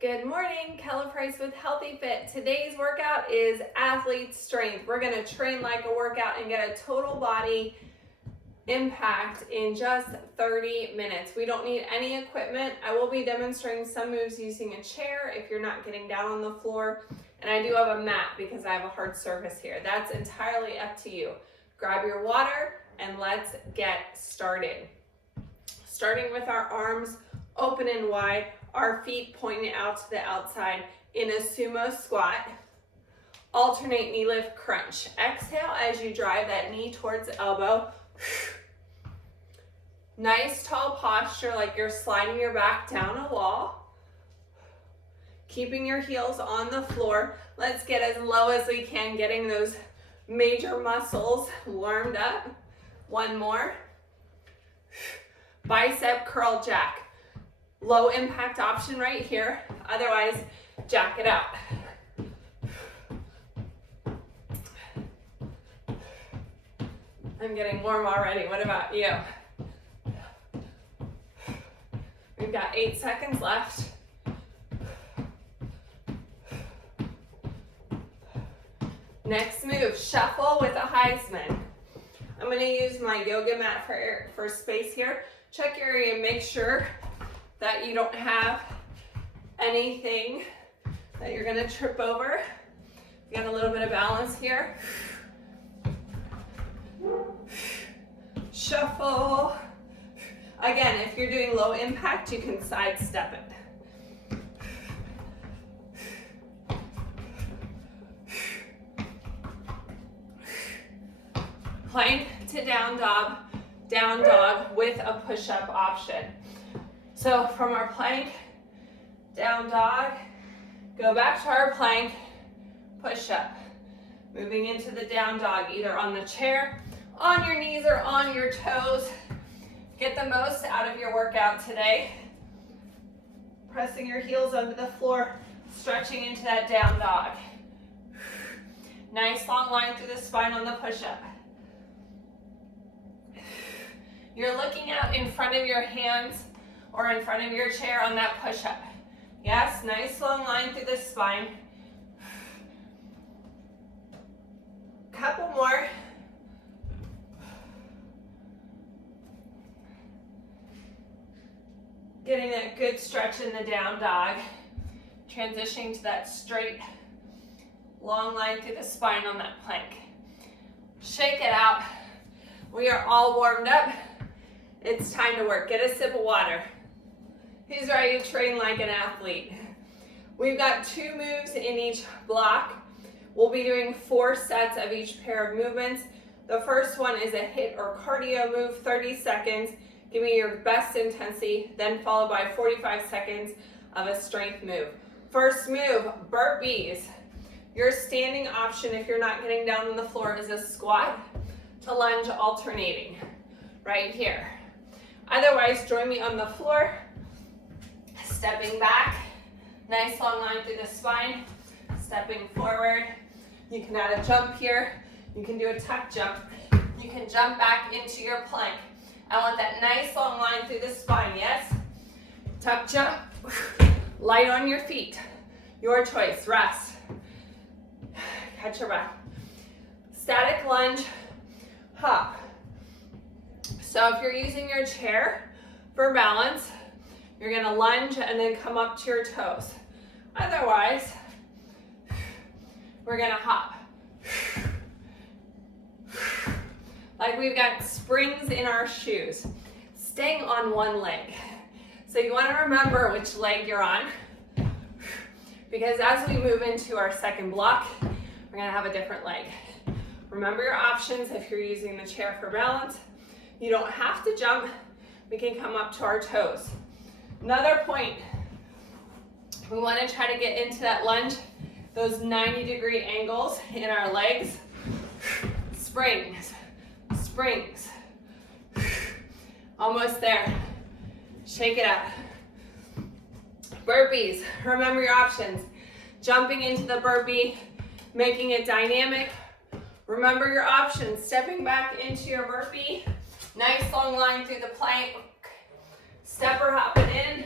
Good morning, Kella Price with Healthy Fit. Today's workout is athlete strength. We're gonna train like a workout and get a total body impact in just 30 minutes. We don't need any equipment. I will be demonstrating some moves using a chair if you're not getting down on the floor. And I do have a mat because I have a hard surface here. That's entirely up to you. Grab your water and let's get started. Starting with our arms open and wide, our feet pointing out to the outside in a sumo squat. Alternate knee lift crunch. Exhale as you drive that knee towards the elbow. Nice tall posture like you're sliding your back down a wall. Keeping your heels on the floor. Let's get as low as we can, getting those major muscles warmed up. One more. Bicep curl jack. Low impact option right here. Otherwise, jack it out. I'm getting warm already. What about you? We've got 8 seconds left. Next move, shuffle with a Heisman. I'm going to use my yoga mat for space here. Check your area, make sure that you don't have anything that you're gonna trip over. You got a little bit of balance here. Shuffle. Again, if you're doing low impact, you can sidestep it. Plank to down dog with a push-up option. So from our plank, down dog, go back to our plank, push up. Moving into the down dog, either on the chair, on your knees, or on your toes. Get the most out of your workout today. Pressing your heels under the floor, stretching into that down dog. Nice long line through the spine on the push-up. You're looking out in front of your hands or in front of your chair on that push-up. Yes, nice long line through the spine. Couple more. Getting that good stretch in the down dog. Transitioning to that straight, long line through the spine on that plank. Shake it out. We are all warmed up. It's time to work. Get a sip of water. Who's ready to train like an athlete? We've got 2 moves in each block. We'll be doing 4 sets of each pair of movements. The first one is a HIIT or cardio move, 30 seconds. Give me your best intensity, then followed by 45 seconds of a strength move. First move, burpees. Your standing option if you're not getting down on the floor is a squat to lunge alternating right here. Otherwise, join me on the floor. Stepping back, nice long line through the spine, stepping forward. You can add a jump here. You can do a tuck jump. You can jump back into your plank. I want that nice long line through the spine, yes? Tuck jump, light on your feet. Your choice, rest. Catch your breath. Static lunge, hop. So if you're using your chair for balance, you're gonna lunge and then come up to your toes. Otherwise, we're gonna hop. Like we've got springs in our shoes, staying on one leg. So you wanna remember which leg you're on, because as we move into our second block, we're gonna have a different leg. Remember your options if you're using the chair for balance. You don't have to jump, we can come up to our toes. Another point, we want to try to get into that lunge, those 90-degree angles in our legs. Springs, springs. Almost there. Shake it out. Burpees, remember your options. Jumping into the burpee, making it dynamic. Remember your options, stepping back into your burpee. Nice long line through the plank. Stepper hopping in,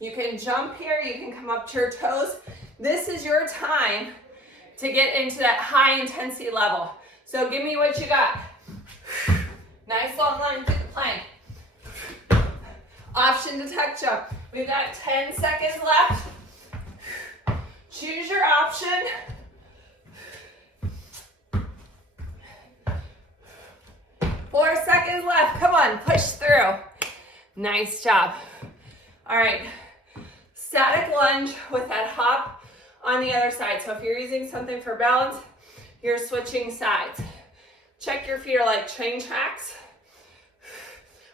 You can jump here, you can come up to your toes. This is your time to get into that high intensity level. So give me what you got. Nice long line through the plank. Option to tuck jump. We've got 10 seconds left. Choose your option. Four seconds left. Come on, push through. Nice job. All right, static lunge with that hop on the other side. So if you're using something for balance, you're switching sides. Check your feet are like train tracks.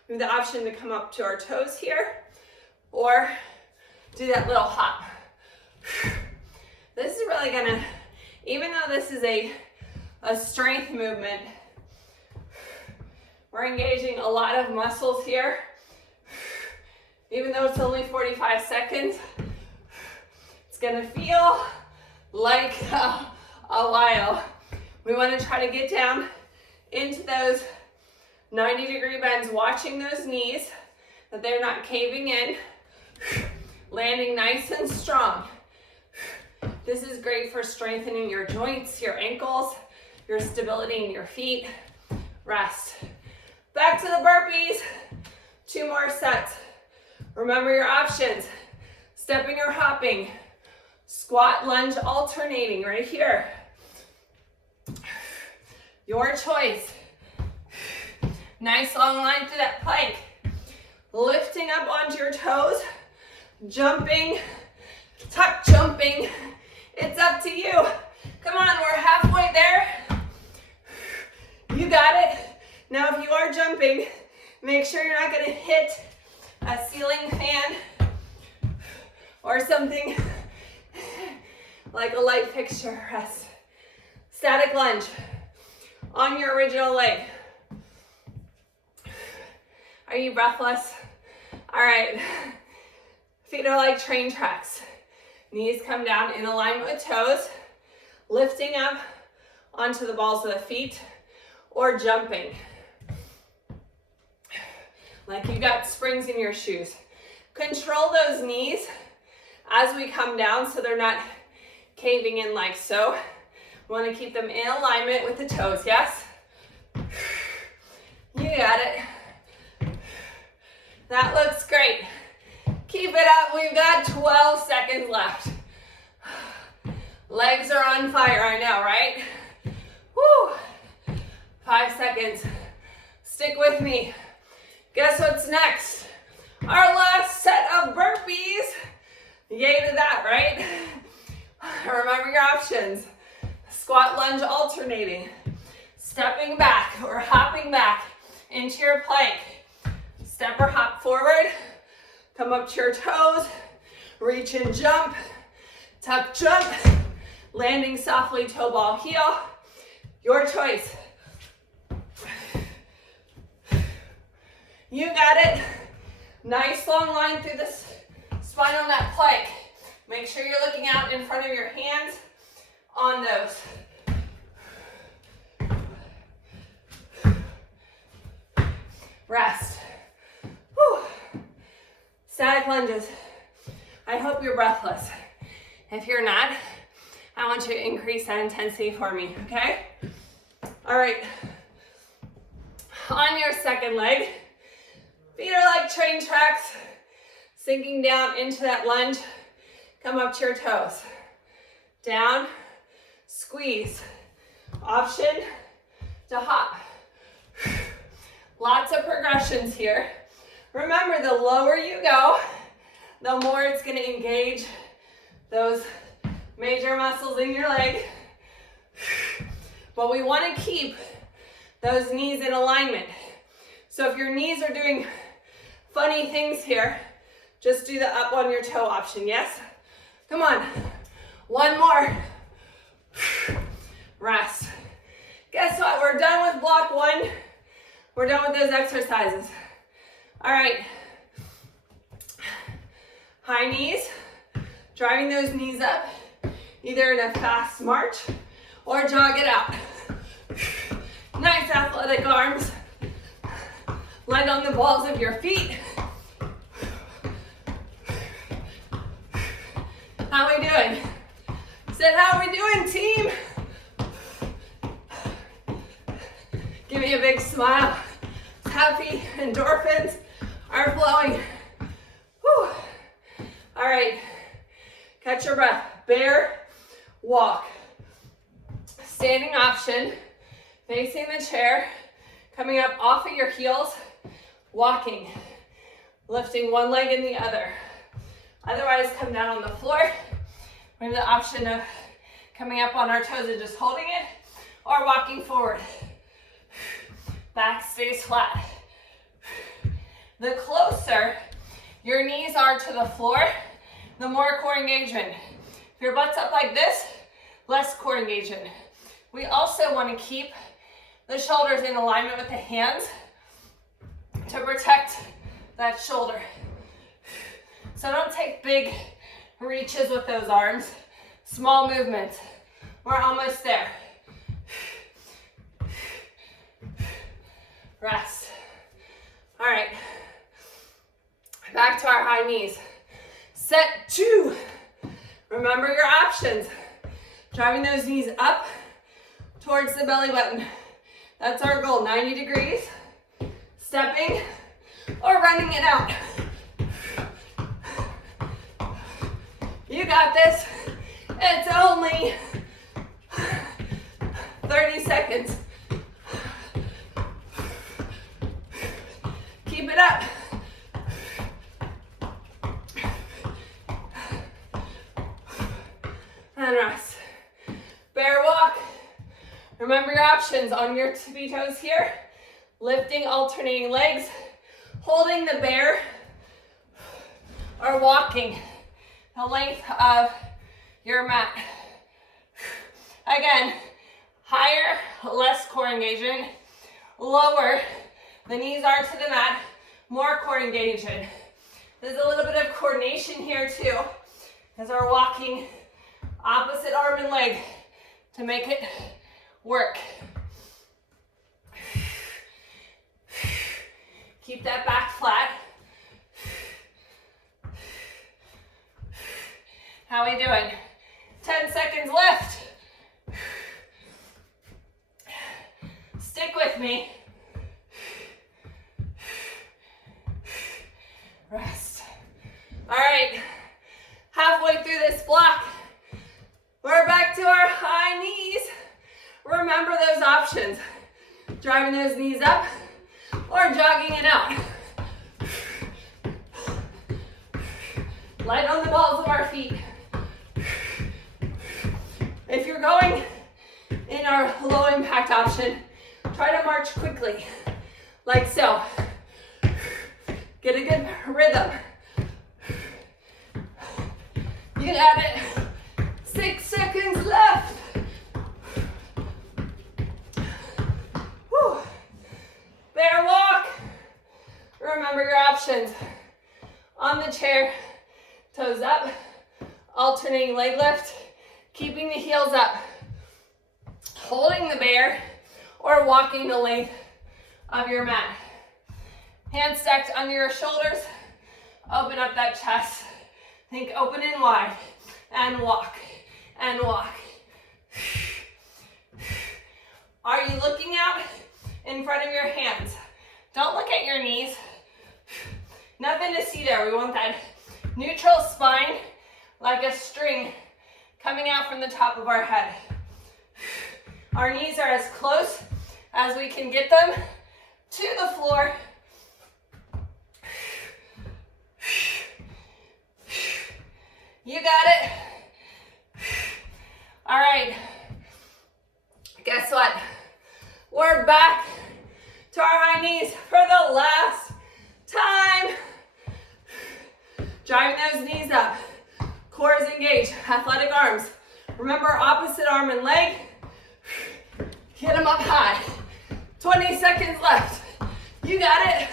We have the option to come up to our toes here or do that little hop. This is really gonna, even though this is a strength movement, we're engaging a lot of muscles here. Even though it's only 45 seconds, it's gonna feel like a while. We wanna try to get down into those 90-degree bends, watching those knees, that they're not caving in, landing nice and strong. This is great for strengthening your joints, your ankles, your stability in your feet. Rest. Back to the burpees. 2 more sets. Remember your options. Stepping or hopping. Squat, lunge, alternating right here. Your choice. Nice long line through that plank. Lifting up onto your toes. Jumping. Tuck jumping. It's up to you. Come on, we're halfway there. You got it. Now if you are jumping, make sure you're not gonna hit a ceiling fan or something like a light fixture. Rest. Static lunge on your original leg. Are you breathless? All right. Feet are like train tracks. Knees come down in alignment with toes, lifting up onto the balls of the feet or jumping. Like you got springs in your shoes. Control those knees as we come down so they're not caving in like so. We want to keep them in alignment with the toes, yes? You got it. That looks great. Keep it up. We've got 12 seconds left. Legs are on fire, I know, right? Woo! 5 seconds. Stick with me. Guess what's next? Our last set of burpees. Yay to that, right? Remember your options. Squat, lunge, alternating. Stepping back or hopping back into your plank. Step or hop forward. Come up to your toes. Reach and jump. Tuck jump. Landing softly, toe ball heel. Your choice. You got it. Nice long line through the spine on that plank. Make sure you're looking out in front of your hands on those. Rest. Whew. Static lunges. I hope you're breathless. If you're not, I want you to increase that intensity for me, okay? All right. On your second leg, feet are like train tracks, sinking down into that lunge. Come up to your toes. Down, squeeze. Option to hop. Lots of progressions here. Remember, the lower you go, the more it's going to engage those major muscles in your leg. But we want to keep those knees in alignment. So if your knees are doing funny things here, just do the up on your toe option, yes? Come on. One more. Rest. Guess what? We're done with block 1. We're done with those exercises. All right. High knees. Driving those knees up, either in a fast march or jog it out. Nice athletic arms. Land on the balls of your feet. How we doing? Said, how we doing, team? Give me a big smile. Happy endorphins are flowing. Whew. All right, catch your breath. Bear walk. Standing option, facing the chair, coming up off of your heels, walking, lifting one leg and the other. Otherwise, come down on the floor. We have the option of coming up on our toes and just holding it, or walking forward. Back stays flat. The closer your knees are to the floor, the more core engagement. If your butt's up like this, less core engagement. We also want to keep the shoulders in alignment with the hands to protect that shoulder. So don't take big reaches with those arms. Small movements. We're almost there. Rest. All right. Back to our high knees. Set 2. Remember your options. Driving those knees up towards the belly button. That's our goal, 90 degrees. Stepping or running it out. You got this. It's only 30 seconds. Keep it up. And rest. Bear walk. Remember your options on your tippy toes here. Lifting, alternating legs. Holding the bear. Or walking the length of your mat. Again, higher, less core engagement. Lower, the knees are to the mat, more core engagement. There's a little bit of coordination here too, as we're walking opposite arm and leg to make it work. Keep that back flat. How we doing? 10 seconds left. Stick with me. Rest. All right, halfway through this block, we're back to our high knees. Remember those options. Driving those knees up or jogging it out. Light on the balls of our feet. If you're going in our low impact option, try to march quickly, like so. Get a good rhythm. You got it. 6 seconds left. Whew. Bear walk. Remember your options. On the chair, toes up, alternating leg lift, keeping the heels up, holding the bear, or walking the length of your mat. Hands stacked under your shoulders, open up that chest. Think open and wide, and walk, and walk. Are you looking out in front of your hands? Don't look at your knees. Nothing to see there. We want that neutral spine, like a string coming out from the top of our head. Our knees are as close as we can get them to the floor. You got it. All right. Guess what? We're back to our high knees for the last time. Driving those knees up. Core is engaged. Athletic arms. Remember opposite arm and leg. Get them up high. 20 seconds left. You got it.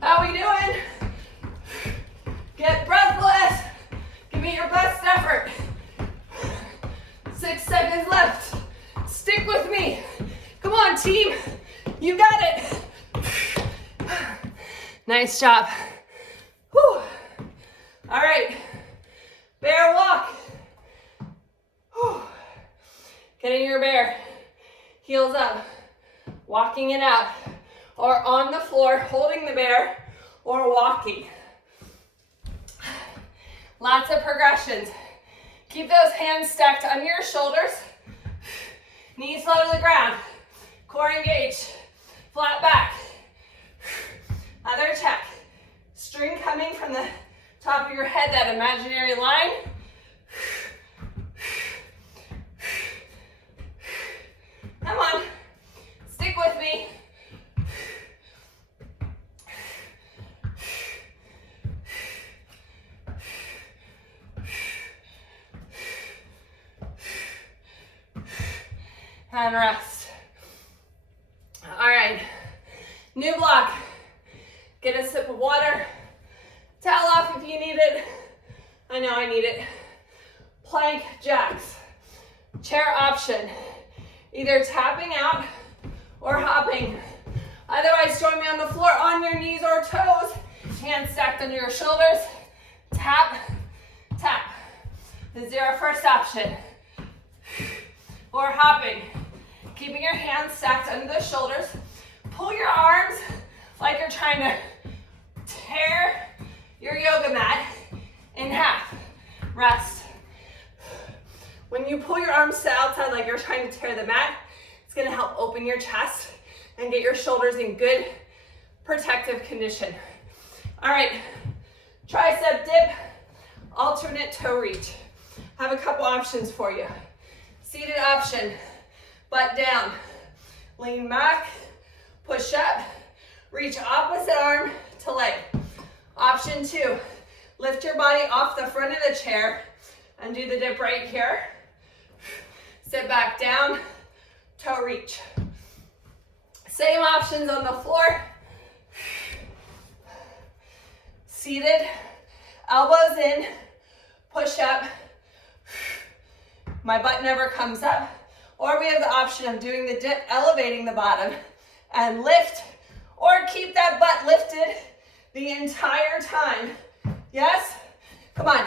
How we doing? Get breathless. Give me your best effort. 6 seconds left. Stick with me. Come on, team. You got it. Nice job. Whew. All right, bear walk. Whew. Getting your bear, heels up, walking it out, or on the floor, holding the bear, or walking. Lots of progressions. Keep those hands stacked under your shoulders, knees low to the ground, core engaged, flat back. Other check. String coming from the top of your head, that imaginary line. Come on, stick with me. And rest. All right, new block. Get a sip of water. Towel off if you need it. I know I need it. Plank jacks. Chair option. Either tapping out or hopping. Otherwise, join me on the floor on your knees or toes. Hands stacked under your shoulders. Tap, tap. This is our first option. Or hopping. Keeping your hands stacked under the shoulders. Pull your arms like you're trying to tear your yoga mat in half. Rest. When you pull your arms to outside like you're trying to tear the mat, it's gonna help open your chest and get your shoulders in good protective condition. All right, tricep dip, alternate toe reach. I have a couple options for you. Seated option, butt down, lean back, push up, reach opposite arm to leg. Option 2, lift your body off the front of the chair and do the dip right here. Sit back down, toe reach. Same options on the floor. Seated, elbows in, push up. My butt never comes up. Or we have the option of doing the dip, elevating the bottom and lift, or keep that butt lifted the entire time. Yes? Come on.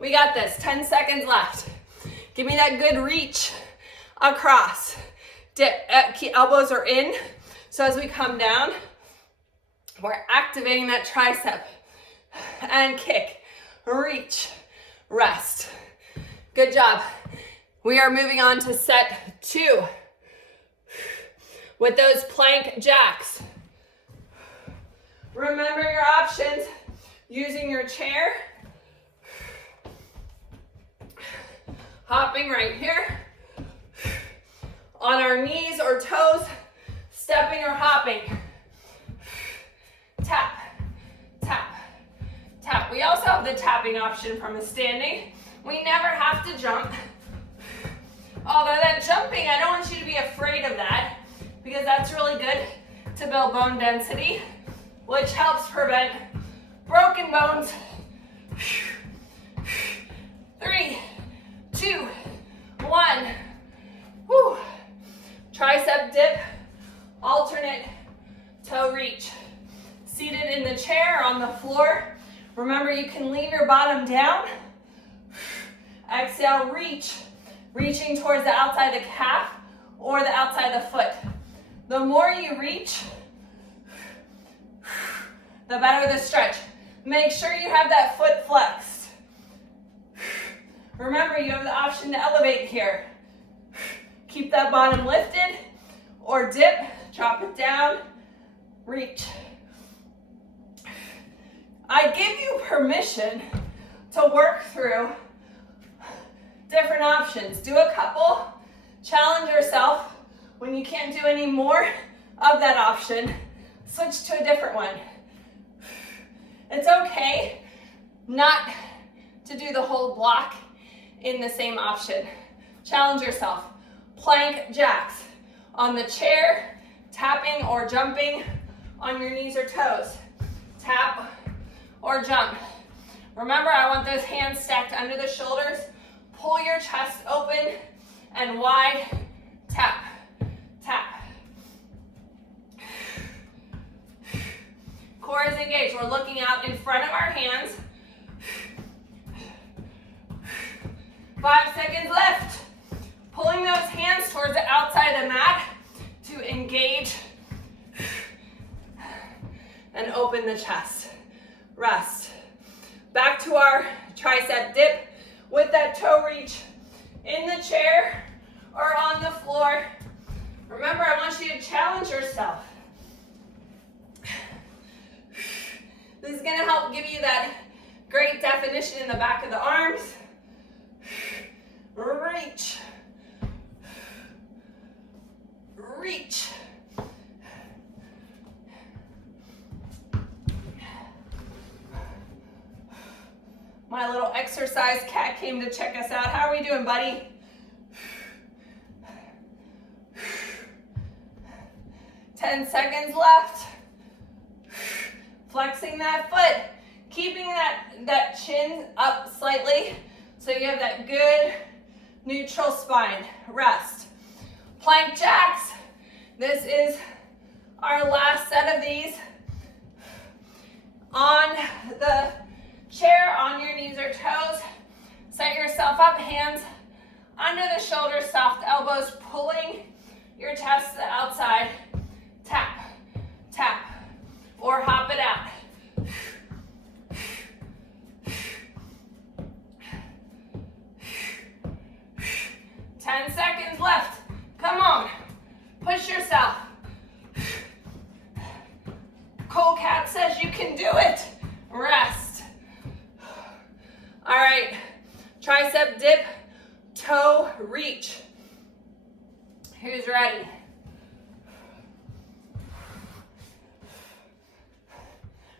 We got this. 10 seconds left. Give me that good reach across. Dip. Elbows are in. So as we come down, we're activating that tricep. And kick. Reach. Rest. Good job. We are moving on to set 2 with those plank jacks. Remember your options. Using your chair. Hopping right here. On our knees or toes. Stepping or hopping. Tap, tap, tap. We also have the tapping option from a standing. We never have to jump. Although that jumping, I don't want you to be afraid of that because that's really good to build bone density, which helps prevent broken bones. 3, 2, 1. Woo. Tricep dip, alternate toe reach. Seated in the chair or on the floor. Remember, you can leave your bottom down. Exhale, reach. Reaching towards the outside of the calf or the outside of the foot. The more you reach, the better the stretch. Make sure you have that foot flexed. Remember, you have the option to elevate here. Keep that bottom lifted or dip, drop it down, reach. I give you permission to work through different options. Do a couple, challenge yourself. When you can't do any more of that option, switch to a different one. It's okay not to do the whole block in the same option. Challenge yourself. Plank jacks. On the chair, tapping or jumping on your knees or toes. Tap or jump. Remember, I want those hands stacked under the shoulders. Pull your chest open and wide. Tap, tap. Core is engaged. We're looking out in front of our hands. 5 seconds left. Pulling those hands towards the outside of the mat to engage and open the chest. Rest. Back to our tricep dip with that toe reach in the chair or on the floor. Remember, I want you to challenge yourself. This is going to help give you that great definition in the back of the arms. Reach. Reach. My little exercise cat came to check us out. How are we doing, buddy? 10 seconds left. Flexing that foot, keeping that chin up slightly so you have that good neutral spine. Rest. Plank jacks. This is our last set of these. On the chair, on your knees or toes, set yourself up, hands under the shoulders, soft elbows, pulling your chest to the outside. Tap, tap, or hop it out. 10 seconds left. Come on, push yourself. Cole Cat says you can do it. Rest. All right, tricep dip, toe reach. Who's ready?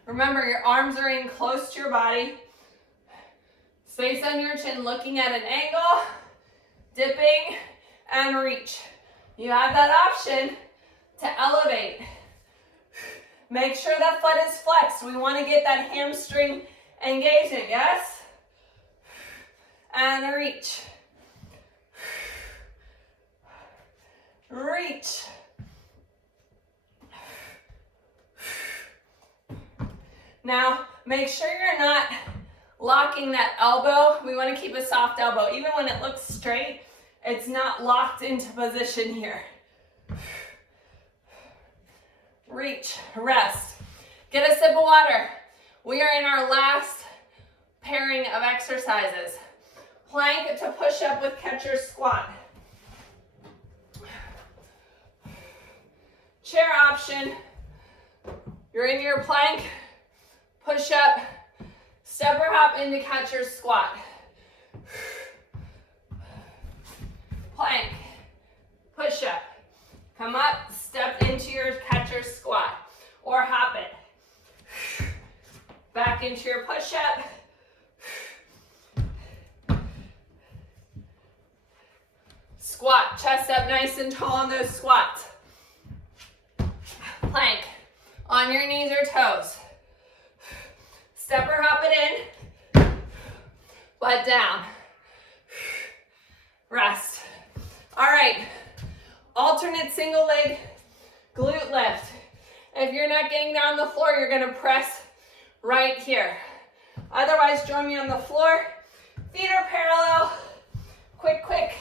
Remember, your arms are in close to your body. Space on your chin, looking at an angle, dipping, and reach. You have that option to elevate. Make sure that foot is flexed. We want to get that hamstring engagement, yes? And reach. Reach. Now, make sure you're not locking that elbow. We want to keep a soft elbow. Even when it looks straight, it's not locked into position here. Reach, rest. Get a sip of water. We are in our last pairing of exercises. Plank to push up with catcher squat. Chair option. You're in your plank. Push up, step or hop into catcher squat. Plank, push up, come up, step into your catcher squat, or hop it. Back into your push up. Squat, chest up nice and tall on those squats. Plank, on your knees or toes. Step or hop it in, butt down. Rest. All right, alternate single leg glute lift. If you're not getting down the floor, you're gonna press right here. Otherwise, join me on the floor. Feet are parallel. Quick, quick.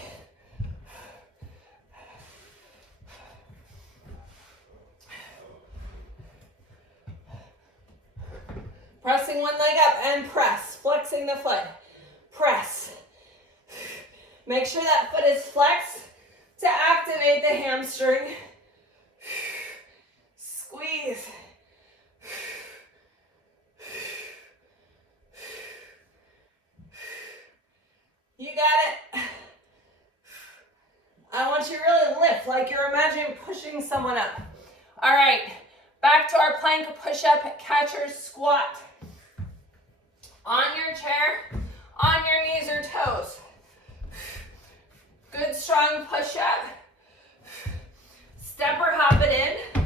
Pressing one leg up and press, flexing the foot. Press. Make sure that foot is flexed to activate the hamstring. Squeeze. You got it. I want you to really lift like you're imagining pushing someone up. All right, back to our plank push-up catcher squat. On your chair, on your knees or toes. Good strong push-up. Step or hop it in.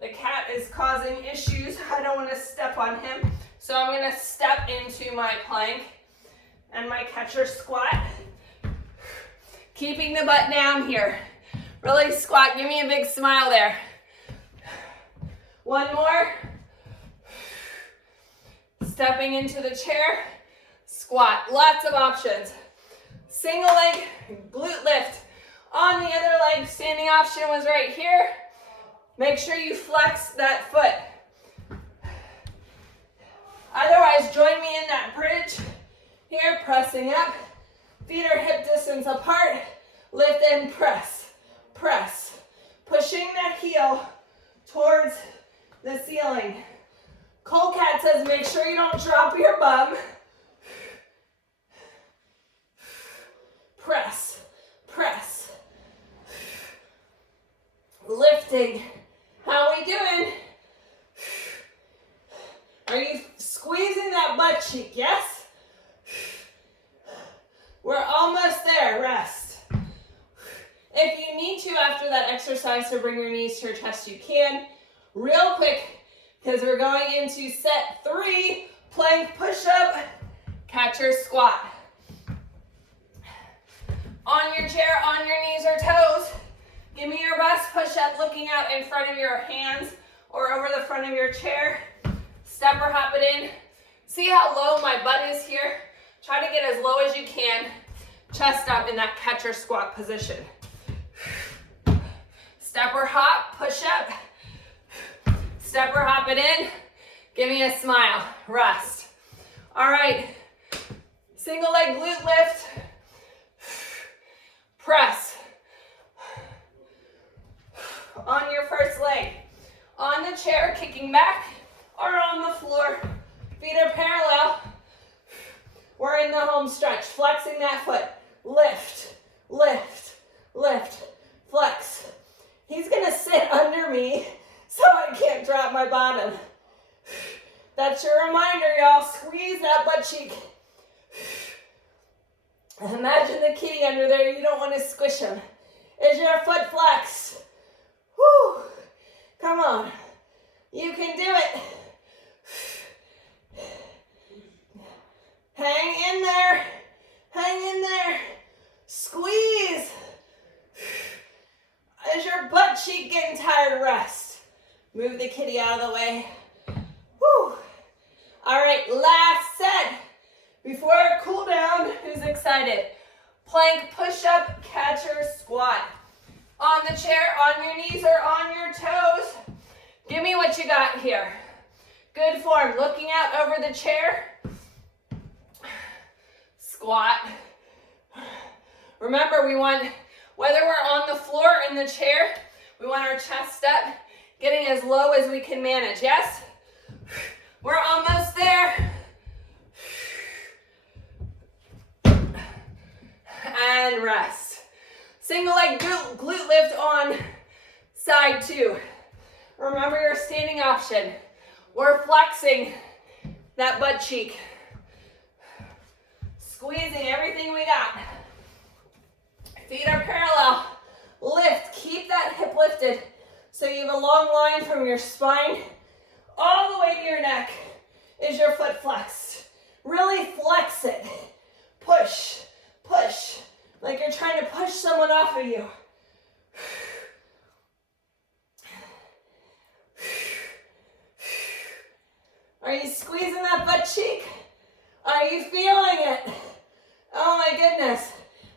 The cat is causing issues. I don't want to step on him. So I'm going to step into my plank and my catcher squat. Keeping the butt down here. Really squat. Give me a big smile there. One more. Stepping into the chair. squat. Lots of options. Single leg glute lift. On the other leg, standing option was right here. Make sure you flex that foot. Otherwise, join me in that bridge. Here, pressing up. Feet are hip distance apart. Lift and press. Press. Pushing that heel towards the ceiling. Cole Cat says make sure you don't drop your bum. Press. Press. Lifting. How are we doing? Are you squeezing that butt cheek? Yes? We're almost there. Rest. If you need to after that exercise to bring your knees to your chest, you can. Real quick, because we're going into set 3, plank push-up, catcher squat. On your chair, on your knees or toes, give me your best push-up looking out in front of your hands or over the front of your chair. Step or hop it in. See how low my butt is here? Try to get as low as you can. Chest up in that catcher squat position. Step or hop, push up. Step or hop it in. Give me a smile. Rest. All right. Single leg glute lift. Press. On your first leg. On the chair, kicking back, or on the floor. Feet are parallel. We're in the home stretch. Flexing that foot. Lift, lift, lift, flex. He's gonna sit under me so I can't drop my bottom. That's your reminder, y'all. Squeeze that butt cheek. Imagine the kitty under there. You don't want to squish him. Is your foot flexed? Whew. Come on. You can do it. Hang in there. Hang in there. Squeeze. Is your butt cheek getting tired? Rest. Move the kitty out of the way. Whew. All right, last set. Before our cool down, who's excited? Plank push-up, catcher squat. On the chair, on your knees or on your toes. Give me what you got here. Good form. Looking out over the chair. Squat. Remember, we want, whether we're on the floor or in the chair, we want our chest up, getting as low as we can manage. Yes? We're almost there. And rest. Single leg glute lift on side 2. Remember your standing option. We're flexing that butt cheek. Squeezing everything we got. Feet are parallel. Lift. Keep that hip lifted so you have a long line from your spine all the way to your neck. Is your foot flexed? Really flex it. Push. Push. Like you're trying to push someone off of you. Are you squeezing that butt cheek? Are you feeling it? Oh my goodness.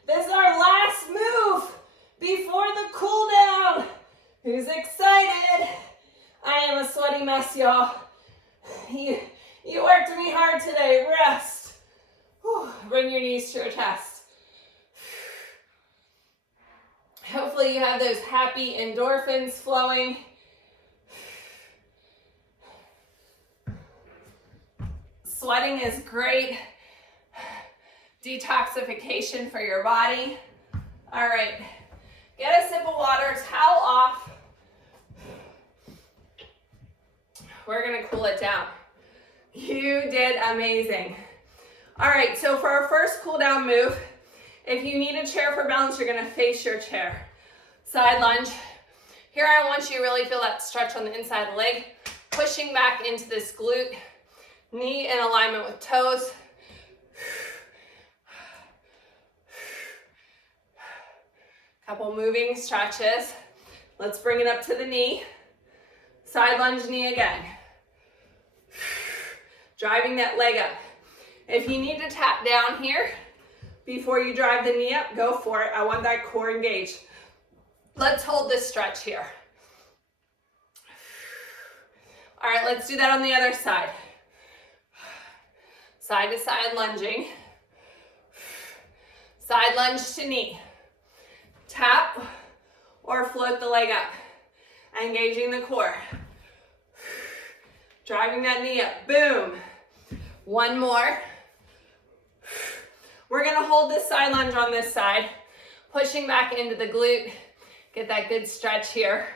This is our last move before the cool down. Who's excited? I am a sweaty mess, y'all. You worked me hard today. Rest. Whew. Bring your knees to your chest. Hopefully you have those happy endorphins flowing. Sweating is great detoxification for your body. All right, get a sip of water, towel off. We're gonna cool it down. You did amazing. All right, so for our first cool down move, if you need a chair for balance, you're gonna face your chair. Side lunge. Here I want you to really feel that stretch on the inside of the leg, pushing back into this glute, knee in alignment with toes. Couple moving stretches. Let's bring it up to the knee. Side lunge knee again. Driving that leg up. If you need to tap down here before you drive the knee up, go for it. I want that core engaged. Let's hold this stretch here. All right, let's do that on the other side. Side to side lunging. Side lunge to knee. Tap or float the leg up. Engaging the core. Driving that knee up. Boom. One more. We're gonna hold this side lunge on this side. Pushing back into the glute. Get that good stretch here.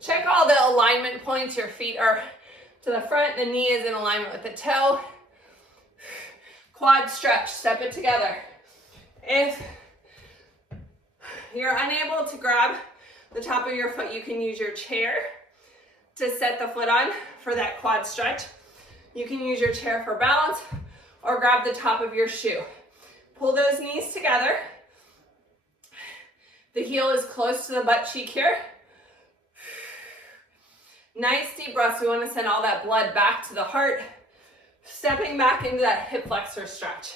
Check all the alignment points. Your feet are to the front. The knee is in alignment with the toe. Quad stretch. Step it together. If you're unable to grab the top of your foot, you can use your chair to set the foot on for that quad stretch. You can use your chair for balance or grab the top of your shoe. Pull those knees together. The heel is close to the butt cheek here. Nice deep breaths. We want to send all that blood back to the heart. Stepping back into that hip flexor stretch.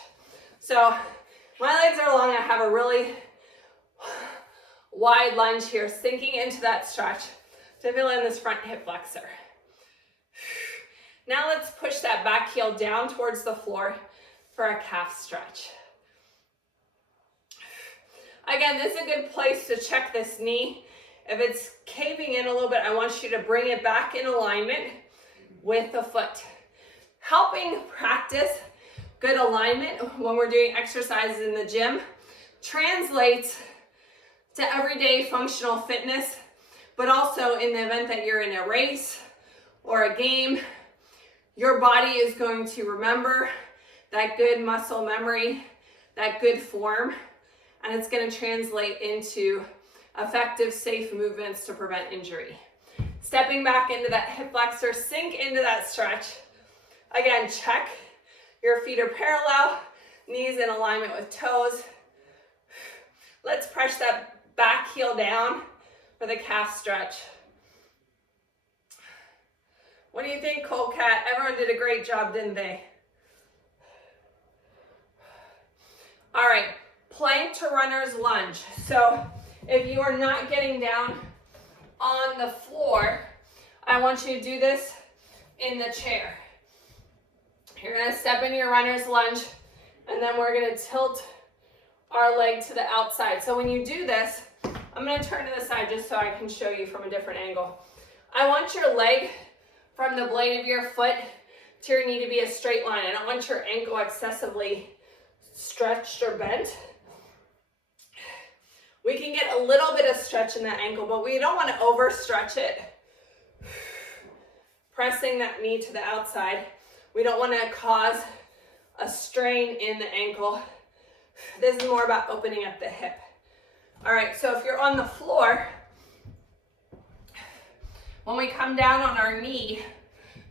So my legs are long. I have a really wide lunge here, sinking into that stretch to fill in this front hip flexor. Now let's push that back heel down towards the floor for a calf stretch. Again, this is a good place to check this knee. If it's caving in a little bit, I want you to bring it back in alignment with the foot. Helping practice good alignment when we're doing exercises in the gym translates to everyday functional fitness, but also in the event that you're in a race or a game, your body is going to remember that good muscle memory, that good form, and it's going to translate into effective, safe movements to prevent injury. Stepping back into that hip flexor, sink into that stretch. Again, check your feet are parallel, knees in alignment with toes. Let's press that back heel down for the calf stretch. What do you think, Cold Cat? Everyone did a great job, didn't they? All right, plank to runner's lunge. So if you are not getting down on the floor, I want you to do this in the chair. You're gonna step into your runner's lunge, and then we're gonna tilt our leg to the outside. So when you do this, I'm gonna turn to the side just so I can show you from a different angle. I want your leg from the blade of your foot to your knee to be a straight line. I don't want your ankle excessively stretched or bent. We can get a little bit of stretch in that ankle, but we don't want to overstretch it. Pressing that knee to the outside. We don't want to cause a strain in the ankle. This is more about opening up the hip. All right, so if you're on the floor, when we come down on our knee,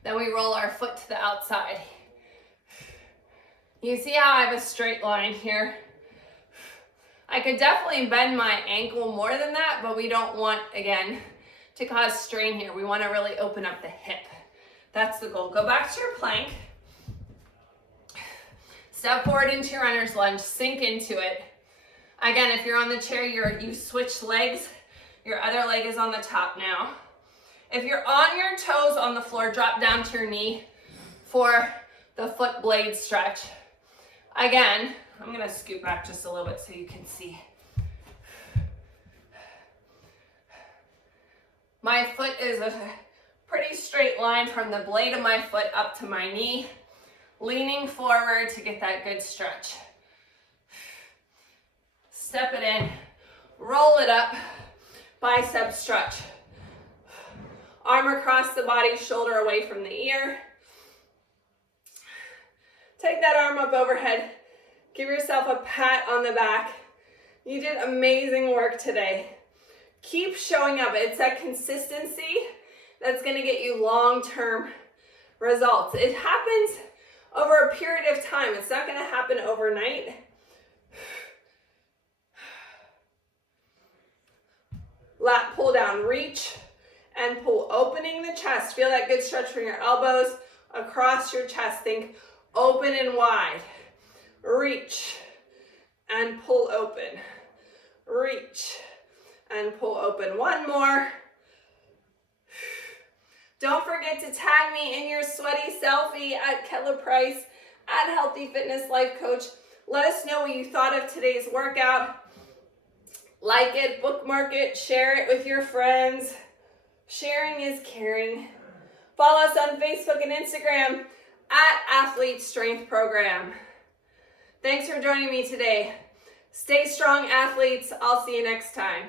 then we roll our foot to the outside. You see how I have a straight line here? I could definitely bend my ankle more than that, but we don't want, again, to cause strain here. We want to really open up the hip. That's the goal. Go back to your plank. Step forward into your runner's lunge. Sink into it. Again, if you're on the chair, you switch legs. Your other leg is on the top now. If you're on your toes on the floor, drop down to your knee for the foot blade stretch. Again, I'm gonna scoot back just a little bit so you can see. My foot is a pretty straight line from the blade of my foot up to my knee, leaning forward to get that good stretch. Step it in, roll it up, bicep stretch. Arm across the body, shoulder away from the ear. Take that arm up overhead. Give yourself a pat on the back. You did amazing work today. Keep showing up. It's that consistency that's going to get you long-term results. It happens over a period of time. It's not going to happen overnight. Lat pull down, reach and pull, opening the chest. Feel that good stretch from your elbows across your chest. Think Open and wide. Reach and pull open. Reach and pull open. One more. Don't forget to tag me in your sweaty selfie at Kettler Price, at Healthy Fitness Life Coach. Let us know what you thought of today's workout. Like it, bookmark it, share it with your friends. Sharing is caring. Follow us on Facebook and Instagram at Athlete Strength Program. Thanks for joining me today. Stay strong, athletes. I'll see you next time.